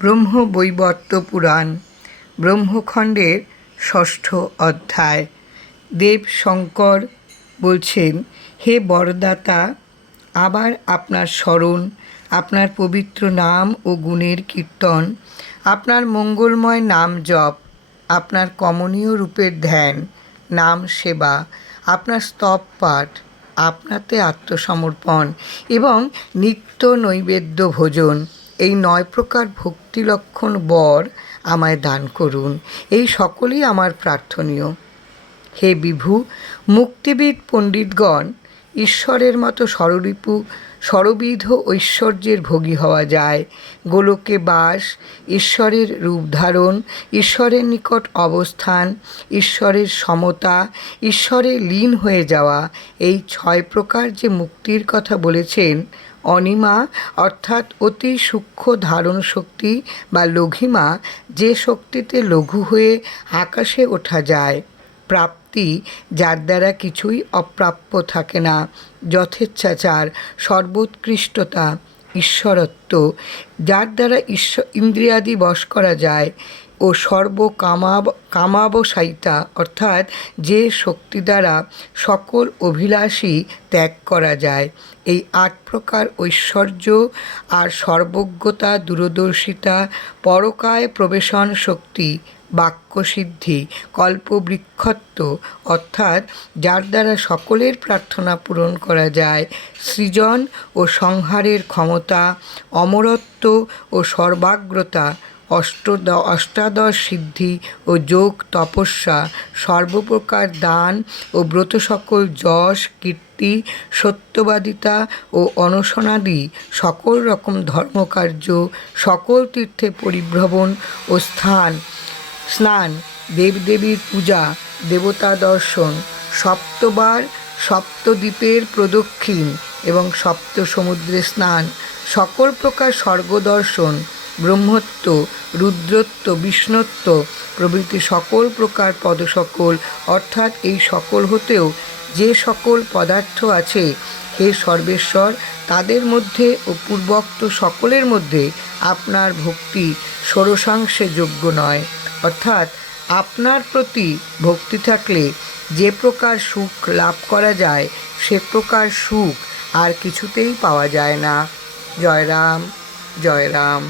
ব্রহ্মবৈবর্ত পুরাণ ব্রহ্মখণ্ডের ষষ্ঠ অধ্যায়। দেব শঙ্কর বলছেন, হে বরদাতা, আবার আপনার স্মরণ, আপনার পবিত্র নাম ও গুণের কীর্তন, আপনার মঙ্গলময় নাম জপ, আপনার কমনীয় রূপের ধ্যান, নাম সেবা, আপনার স্তব পাঠ, আপনাতে আত্মসমর্পণ এবং নিত্য নৈবেদ্য ভোজন, এই 9 প্রকার ভক্তিলক্ষণ বর আমায় দান করুন। এই সকলেই আমার প্রার্থনীয়। হে বিভু, মুক্তিবিদ পণ্ডিতগণ, ঈশ্বরের মতো সরবিধ ঐশ্বর্যের ভোগী হওয়া যায়। গোলকে বাস, ঈশ্বরের রূপ ধারণ, ঈশ্বরের নিকট অবস্থান, ঈশ্বরের সমতা, ঈশ্বরে লীন হয়ে যাওয়া, এই 6 প্রকার যে মুক্তির কথা বলেছেন, অনিমা অর্থাৎ অতি সূক্ষ্ম ধারণ শক্তি বা লঘিমা, যে শক্তিতে লঘু হয়ে আকাশে ওঠা যায়, প্রাপ্তি, যার দ্বারা কিছুই অপ্রাপ্য থাকে না, যথেচ্ছাচার, সর্বোৎকৃষ্টতা, ঈশ্বরত্ব, যার দ্বারা ইন্দ্রিয়াদি বশ করা যায়, ও কামাবসায়িতা অর্থাৎ যে শক্তি দ্বারা সকল অভিলাষী ত্যাগ করা যায়, এই 8 প্রকার ঐশ্বর্য আর সর্বজ্ঞতা, দূরদর্শিতা, পরকায় প্রবেশন শক্তি, বাক্যসিদ্ধি, কল্পবৃক্ষত্ব অর্থাৎ যার দ্বারা সকলের প্রার্থনা পূরণ করা যায়, সৃজন ও সংহারের ক্ষমতা, অমরত্ব ও সর্বাগ্রতা, অষ্টাদশ সিদ্ধি ও যোগ তপস্যা, সর্বপ্রকার দান ও ব্রত, সকল যশ কীর্তি, সত্যবাদিতা ও অনশনাদি, সকল রকম ধর্মকার্য, সকল তীর্থে পরিভ্রমণ ও স্নান, দেবদেবীর পূজা, দেবতা দর্শন, সপ্তবার সপ্তদ্বীপের প্রদক্ষিণ এবং সপ্ত সমুদ্রে স্নান, সকল প্রকার স্বর্গদর্শন, ব্রহ্মত্ব, রুদ্রত্ব, বিষ্ণুত্ব প্রভৃতি সকল প্রকার পদসকল অর্থাৎ এই সকল হতেও যে সকল পদার্থ আছে, হে সর্বেশ্বর, তাদের মধ্যে ও পূর্বোক্ত সকলের মধ্যে আপনার ভক্তি ষোড়শাংশে যোগ্য নয়। অর্থাৎ আপনার প্রতি ভক্তি থাকলে যে প্রকার সুখ লাভ করা যায়, সে প্রকার সুখ আর কিছুতেই পাওয়া যায় না। জয় রাম, জয় রাম।